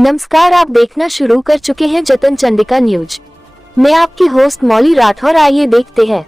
नमस्कार, आप देखना शुरू कर चुके हैं जतन चंडिका न्यूज। मैं आपकी होस्ट मौली राठौर। आइए देखते हैं।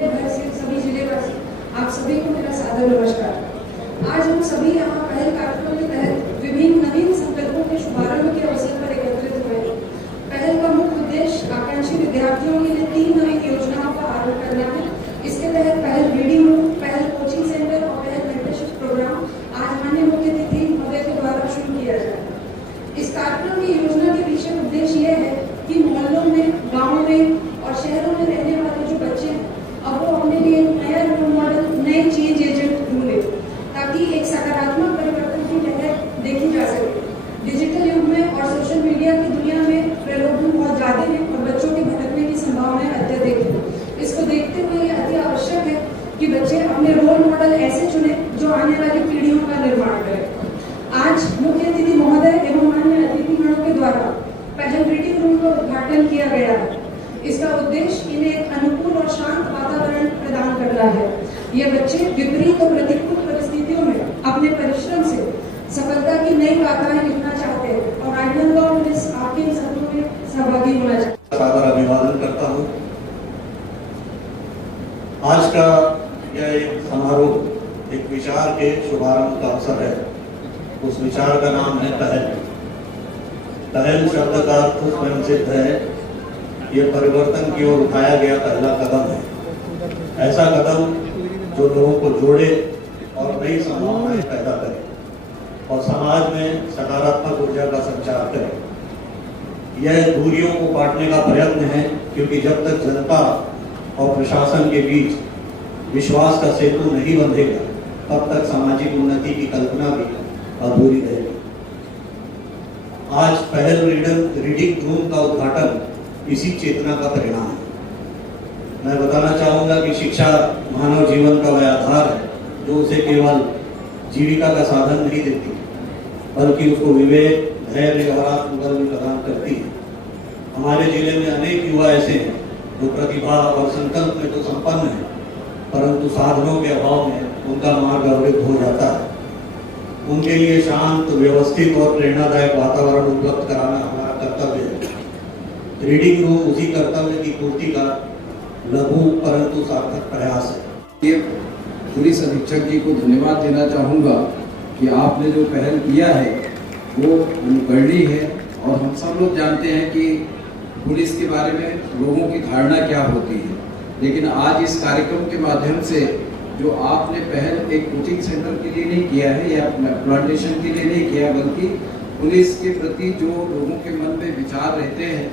घर से सभी जिलेवासी आप सभी को मेरा सादर नमस्कार। आज हम सभी यहाँ पहल कार्यक्रम के तहत विभिन्न नवीन संकल्पों के शुभारंभ के अवसर पर एकत्रित हुए। पहल का मुख्य उद्देश्य आकांक्षी विद्यार्थियों के लिए 3 नवीन योजनाओं का आरंभ करना है। इसके तहत पहल रीडिंग रूम, पहल कोचिंग सेंटर और पहल मेंटरशिप प्रोग्राम आज माननीय मुख्य अतिथि महोदय के द्वारा शुरू किया जाएगा। इस कार्यक्रम की योजना के पीछे उद्देश्य यह है कि मोहल्लों में, गाँवों में और शहरों में रहने वाले जो बच्चे हैं अब वो अपने लिए नया रोल मॉडल, नए चेंज एजेंट ढूंढे ताकि एक सकारात्मक परिवर्तन की लहर देखी जा सके। डिजिटल युग में और सोशल मीडिया की दुनिया में प्रलोभन बहुत ज्यादा है और बच्चों के भटकने की संभावनाएं अत्यधिक है। इसको देखते हुए यह अति आवश्यक है कि बच्चे अपने रोल मॉडल ऐसे चुने जो आने वाली पीढ़ियों का निर्माण करें। आज मुख्य अतिथि महोदय एवं माननीय अतिथिगणों के द्वारा पहल रीडिंग रूम का उद्घाटन किया गया है। इसका उद्देश्य इन्हें एक अनुकूल और शांत वातावरण प्रदान करना है। ये बच्चे विपरीत और प्रतिकूल परिस्थितियों में अपने परिश्रम से सफलता की नई गाथाएं लिखना चाहते हैं और राजनांदगांव पुलिस आपके इन सपनों में सहभागी होना चाहते हैं। सादर अभिवादन करता हूँ। आज का यह एक समारोह एक विचार के शुभारंभ का अवसर है। उस विचार का नाम है पहल। पहल शब्द का अर्थ स्वयं सिद्ध है। ये परिवर्तन की ओर उठाया गया पहला कदम है। ऐसा कदम जो लोगों को जोड़े और नई संभावनाएं पैदा करे और समाज में सकारात्मक ऊर्जा का संचार करे। यह दूरियों को काटने का प्रयत्न है, क्योंकि जब तक जनता और प्रशासन के बीच विश्वास का सेतु नहीं बंधेगा तब तक सामाजिक उन्नति की कल्पना भी अधूरी रहेगी। आज पहल रीडिंग रूम का उद्घाटन इसी चेतना का परिणाम है। मैं बताना चाहूंगा कि शिक्षा मानव जीवन का वह आधार है जो उसे केवल जीविका का साधन नहीं देती, बल्कि उसको विवेक, धैर्य और आत्मबल भी प्रदान करती है। हमारे जिले में अनेक युवा ऐसे हैं जो प्रतिभा और संकल्प में तो संपन्न है, परंतु साधनों के अभाव में उनका मार्ग अवरुद्ध हो जाता है। उनके लिए शांत, व्यवस्थित और प्रेरणादायक वातावरण उपलब्ध कराना हमारा कर्तव्य है। रीडिंग रूम उसी कर्तव्य की पूर्ति का लघु परंतु सार्थक प्रयास है। ये पुलिस अधीक्षक जी को धन्यवाद देना चाहूँगा कि आपने जो पहल किया है वो अनुकरणीय है। और हम सब लोग जानते हैं कि पुलिस के बारे में लोगों की धारणा क्या होती है, लेकिन आज इस कार्यक्रम के माध्यम से जो आपने पहल एक कोचिंग सेंटर के लिए नहीं किया है या प्लांटेशन के लिए नहीं किया, बल्कि पुलिस के प्रति जो लोगों के मन में विचार रहते हैं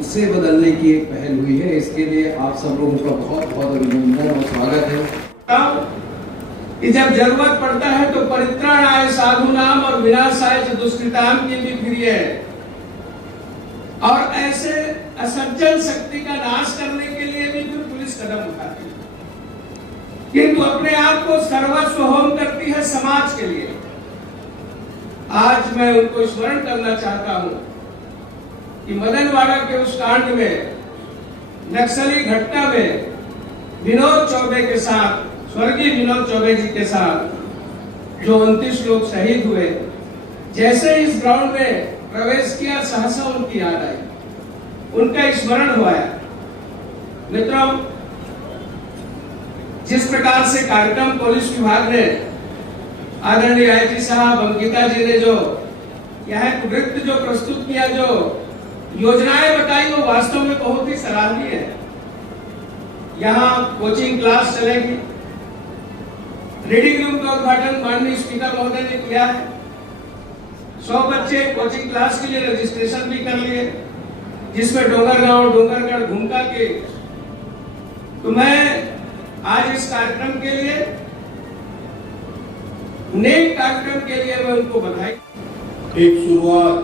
उसे बदलने की एक पहल हुई है। इसके लिए आप सब लोगों का बहुत बहुत अभिनंदन और स्वागत है। कि जब जरूरत पड़ता है तो परित्राणाय साधुनाम और विनाशाय दुष्कृताम की भी प्रिय है, और ऐसे असज्जन शक्ति का नाश करने के लिए भी फिर पुलिस कदम उठाती है, किंतु अपने आप को सर्वस्व होम करती है समाज के लिए। आज मैं उनको स्मरण करना चाहता हूं कि मदनवाड़ा के उस कांड में, नक्सली घटना में विनोद चौबे के साथ, स्वर्गीय विनोद चौबे जी के साथ जो 29 लोग शहीद हुए, जैसे इस ग्राउंड में प्रवेश किया सहसा उनकी याद आई, उनका स्मरण हुआ। मित्रों, जिस प्रकार से कार्यक्रम पुलिस विभाग ने, आदरणीय आईजी साहब, अंकिता जी ने जो यह वृत्त जो प्रस्तुत किया, जो योजनाएं बताई, वो वास्तव में बहुत ही सराहनीय है। यहाँ कोचिंग क्लास चलेगी। रीडिंग रूम का उद्घाटन माननीय स्पीकर महोदय ने किया है। 100 बच्चे कोचिंग क्लास के लिए रजिस्ट्रेशन भी कर लिए, जिसमें डोंगरगांव डोंगरगढ़ घूमका के। तो मैं आज इस कार्यक्रम के लिए, नए कार्यक्रम के लिए मैं उनको बधाई। एक शुरुआत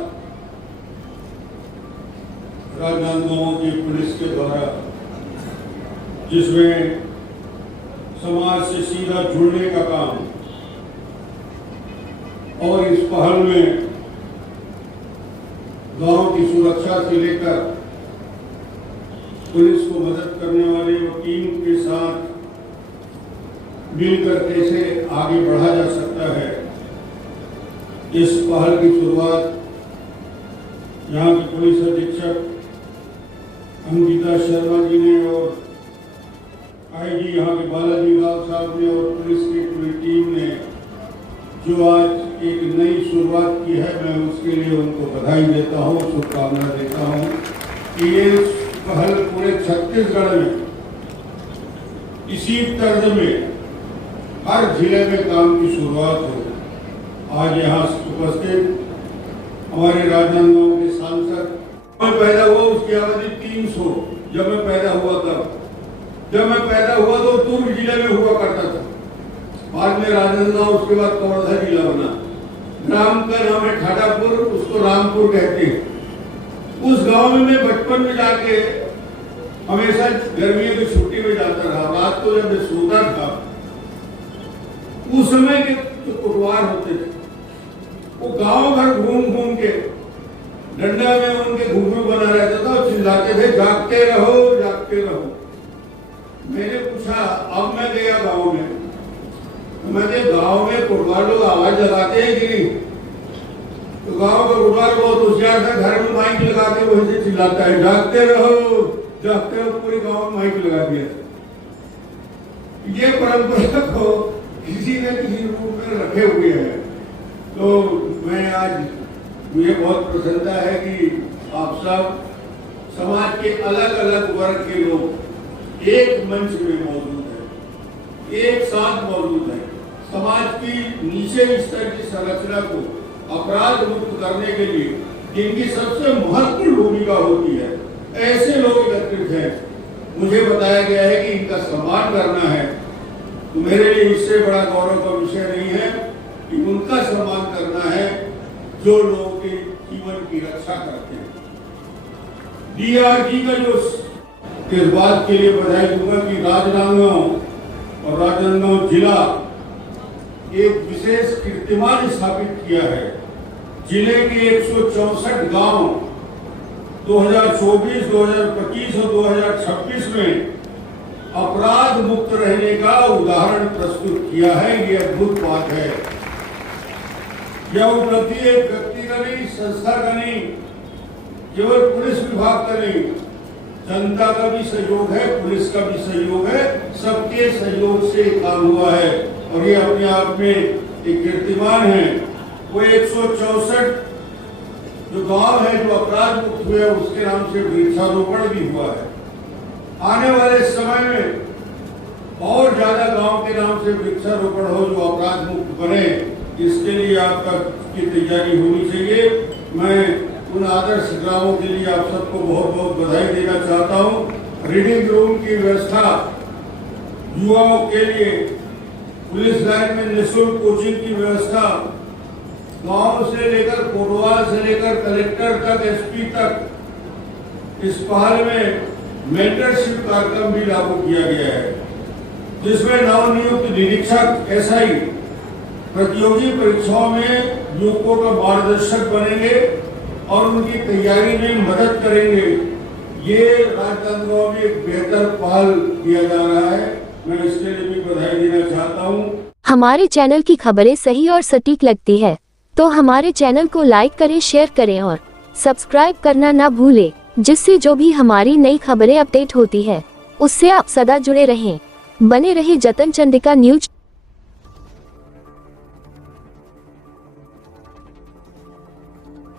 राजनांदगांव की पुलिस के द्वारा, जिसमें समाज से सीधा जुड़ने का काम, और इस पहल में गांव की सुरक्षा से लेकर पुलिस को मदद करने वाले वकील के साथ मिलकर कैसे आगे बढ़ा जा सकता है, इस पहल की शुरुआत यहाँ के पुलिस अधीक्षक अंकिता शर्मा जी ने और आईजी यहाँ के बालाजी लाल साहब ने और पुलिस की पूरी टीम ने जो आज एक नई शुरुआत की है, मैं उसके लिए उनको बधाई देता हूँ, शुभकामना देता हूँ कि ये पहल पूरे छत्तीसगढ़ में इसी तर्ज में हर जिले में काम की शुरुआत हो। आज यहाँ उपस्थित हमारे राजनांदगांव के सांसद, मैं पैदा हुआ उसकी आबादी 300, जब मैं पैदा हुआ तो दुर्ग जिले में हुआ करता था, बाद में राजनांदगांव, उसके बाद कवर्धा जिला बना। ग्राम का नाम है ठाठापुर, उसको रामपुर कहते हैं। उस गांव में मैं बचपन में जाके हमेशा गर्मियों की छुट्टी में जाता रहा। रात को जब मैं सोता था, उस समय के जो कोटवार होते थे वो गांव भर घूम घूम के डंडा में उनके घुंघरू बना रहता था और चिल्लाते थे, जागते रहो जागते रहो। मैंने पूछा, अब मैं गया गांव में, तो मैंने गांव में कोटवार लोग आवाज लगाते हैं कि नहीं? तो गांव का कोटवार बहुत होशियार था, घर में माइक लगा के वहीं से चिल्लाता है, जागते रहो जागते रहो। पूरे गांव में माइक लगा दिया। ये परंपरा को किसी न किसी रूप में रखे हुए हैं। तो मैं आज, मुझे बहुत प्रसन्नता है कि आप सब समाज के अलग अलग वर्ग के लोग एक मंच में मौजूद है, एक साथ मौजूद है। समाज की नीचे स्तर की संरचना को अपराध मुक्त करने के लिए जिनकी सबसे महत्वपूर्ण भूमिका होती है, ऐसे लोग एकत्रित हैं। मुझे बताया गया है कि इनका सम्मान करना है, तो मेरे लिए इससे बड़ा गौरव का विषय नहीं है कि उनका सम्मान करना है जो लोगों के जीवन की रक्षा करते हैं। डीआरजी का जो इस बात के लिए बधाई दूंगा कि राजनांदगांव और राजनांदगांव जिला एक विशेष कीर्तिमान स्थापित किया है। जिले के 164 गांव 2024, 2025 और 2026 में अपराध मुक्त रहने का उदाहरण प्रस्तुत किया है। ये अद्भुत बात है। यह उपलब्धि एक व्यक्ति का नहीं, संस्था का नहीं, केवल पुलिस विभाग का नहीं, जनता का भी सहयोग है, पुलिस का भी सहयोग है, सबके सहयोग से काम हुआ है और ये अपने आप में एक कीर्तिमान है। वो 164 जो गांव है जो अपराध मुक्त हुए, उसके नाम से वृक्षारोपण भी हुआ है। आने वाले समय में और ज्यादा गांव के नाम से वृक्षारोपण हो जो अपराध मुक्त बने, इसके लिए आपका की तैयारी होनी चाहिए। मैं उन आदर्श ग्रामों के लिए आप सबको बहुत बहुत बधाई देना चाहता हूँ। रीडिंग रूम की व्यवस्था युवाओं के लिए, पुलिस लाइन में निःशुल्क कोचिंग की व्यवस्था, गांव से लेकर कोटवार से लेकर कलेक्टर तक, एसपी तक, इस पहल में मेंटरशिप कार्यक्रम भी लागू किया गया है, जिसमें नवनियुक्त निरीक्षक एसआई प्रतियोगी परीक्षाओं में युवकों का मार्गदर्शक बनेंगे और उनकी तैयारी में मदद करेंगे। ये राजनांदगांव में एक बेहतर पहल किया जा रहा है। मैं इसके लिए भी बधाई देना चाहता हूँ। हमारे चैनल की खबरें सही और सटीक लगती है तो हमारे चैनल को लाइक करें, शेयर करें और सब्सक्राइब करना ना भूलें, जिससे जो भी हमारी नई खबरें अपडेट होती है उससे आप सदा जुड़े रहें। बने रहे जतन चंडिका न्यूज।